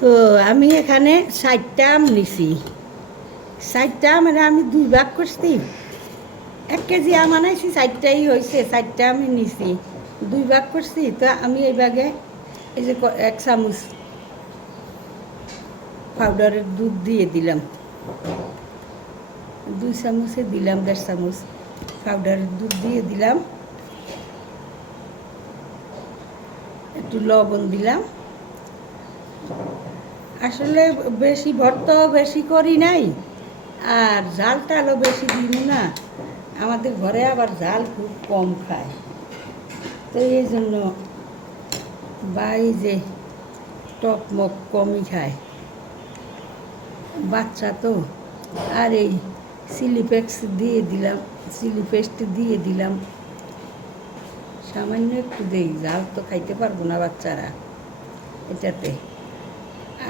তো আমি এখানে 60টা আম নিছি। 60টা মানে আমি 2 ভাগ করছি। 1 কেজি আম আনাইছি, 60টাই হয়েছে। 60টা আমি নিছি, 2 ভাগ করছি। তো আমি এই ভাগে এই যে 1 চামচ পাউডারের দুধ দিয়ে দিলাম, 2 চামচে দিলাম 1.5 চামচ পাউডারের দুধ দিয়ে দিলাম, একটু লবণ দিলাম। আসলে বেশি ভর্তা বেশি করি নাই, আর জাল টালও বেশি দিব না। আমাদের ঘরে আবার জাল খুব কম খায়, তো এই জন্য বাই যে টক মক কমই খায় বাচ্চা তো। আর এই চিলি পেস্ট দিয়ে দিলাম, চিলি পেস্ট দিয়ে দিলাম সামান্য একটু দেই, জাল তো খাইতে পারবো না বাচ্চারা এটাতে।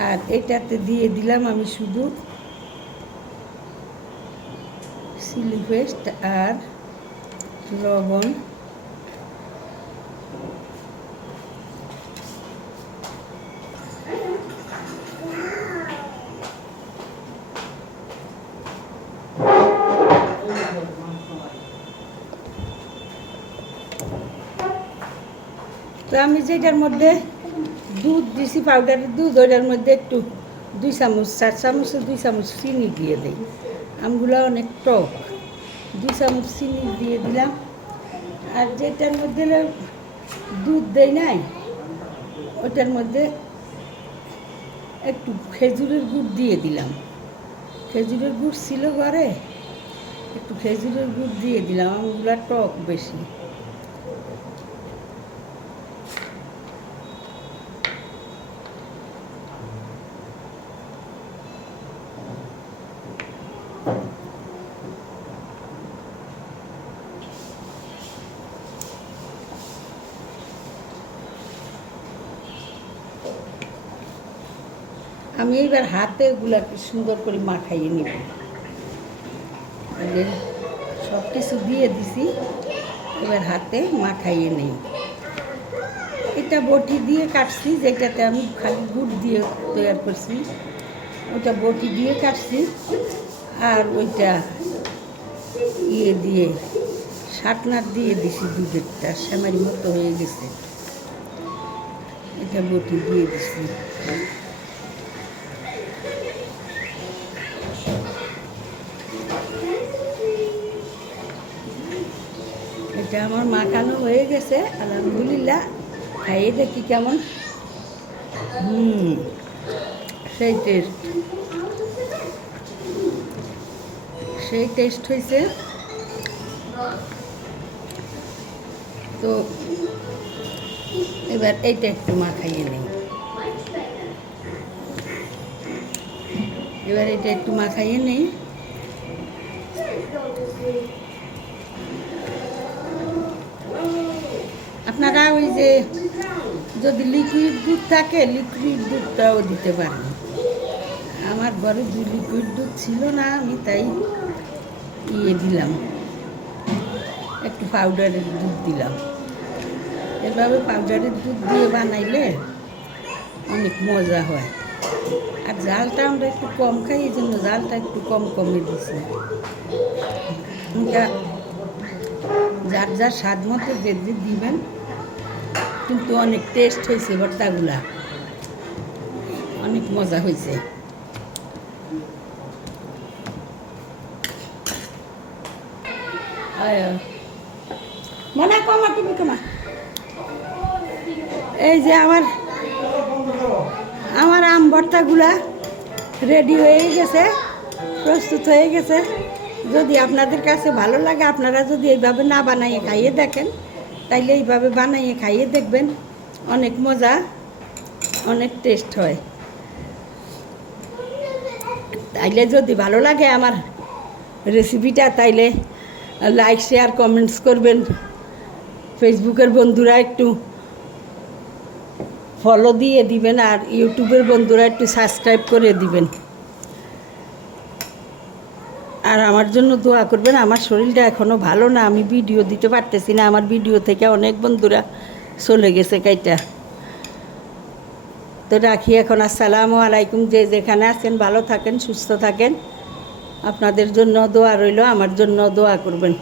আর এটাতে দিয়ে দিলাম আমি শুধু চিলি পেস্ট আর লবণ। তো আমি যেটার মধ্যে দুধ দিছি, পাউডারের দুধ, ওইটার মধ্যে একটু 2 চামচ, 4 চামচে 2 চামচ চিনি দিয়ে দিই। আমগুলো অনেক টক, 2 চামচ চিনি দিয়ে দিলাম। আর যেটার মধ্যে দুধ দেই নাই, ওটার মধ্যে একটু খেজুরের গুড় দিয়ে দিলাম। খেজুরের গুড় ছিল ঘরে, একটু খেজুরের গুড় দিয়ে দিলাম। আমগুলো টক বেশি। আমি এইবার হাতে এগুলাকে সুন্দর করে মাখাইয়ে নিব। সব কিছু দিয়ে দিছি, এবার হাতে মাখাইয়ে নেই। এটা বটি দিয়ে কাটছি, যেটাতে আমি খালি গুড় দিয়ে তৈরি করছি, ওটা বটি দিয়ে কাটছি। আর ওইটা ইয়ে দিয়ে শাটনার দিয়ে দিছি, দুধেরটা সেমারি মতো হয়ে গেছে, এটা বটি দিয়ে দিছি। এটা আমার মাখানো হয়ে গেছে, আলহামদুলিল্লাহ। খাইয়ে দেখি কেমন। সেই টেস্ট, সেই টেস্ট হয়েছে। তো এবার এইটা একটু মাখাইয়ে নেই। এবার এটা একটু মাখাইয়ে নেই। আপনারা ওই যে যদি লিকুইড দুধ থাকে, লিকুইড দুধটাও দিতে পারেন। আমার ঘরে যে লিকুইড দুধ ছিল না, আমি তাই ইয়ে দিলাম, একটু পাউডারের দুধ দিলাম। এভাবে পাউডারের দুধ দিয়ে বানাইলে অনেক মজা হয়। আর জালটা আমরা একটু কম খাই, এই জন্য জালটা একটু কম কমে দিছি। যার যার স্বাদ মতো যে দিবেন, কিন্তু অনেক টেস্ট হয়েছে। ভর্তাগুলা অনেক মজা হয়েছে। মনে কমা, তুমি কমা। এই যে আমার আম ভর্তাগুলা রেডি হয়ে গেছে, প্রস্তুত হয়ে গেছে। যদি আপনাদের কাছে ভালো লাগে, আপনারা যদি এইভাবে না বানাইয়ে খাইয়ে দেখেন, তাইলে এইভাবে বানাইয়ে খাইয়ে দেখবেন, অনেক মজা, অনেক টেস্ট হয়। তাইলে যদি ভালো লাগে আমার রেসিপিটা, তাইলে লাইক শেয়ার কমেন্টস করবেন। ফেসবুকের বন্ধুরা একটু ফলো দিয়ে দিবেন, আর ইউটিউবের বন্ধুরা একটু সাবস্ক্রাইব করে দিবেন। আর আমার জন্য দোয়া করবেন। আমার শরীরটা এখনও ভালো না, আমি ভিডিও দিতে পারতেছি না। আমার ভিডিও থেকে অনেক বন্ধুরা চলে গেছে কাইটা। তো রাখি এখন। আসসালামু আলাইকুম। যে যেখানে আছেন ভালো থাকেন, সুস্থ থাকেন। আপনাদের জন্য দোয়া রইল, আমার জন্য দোয়া করবেন।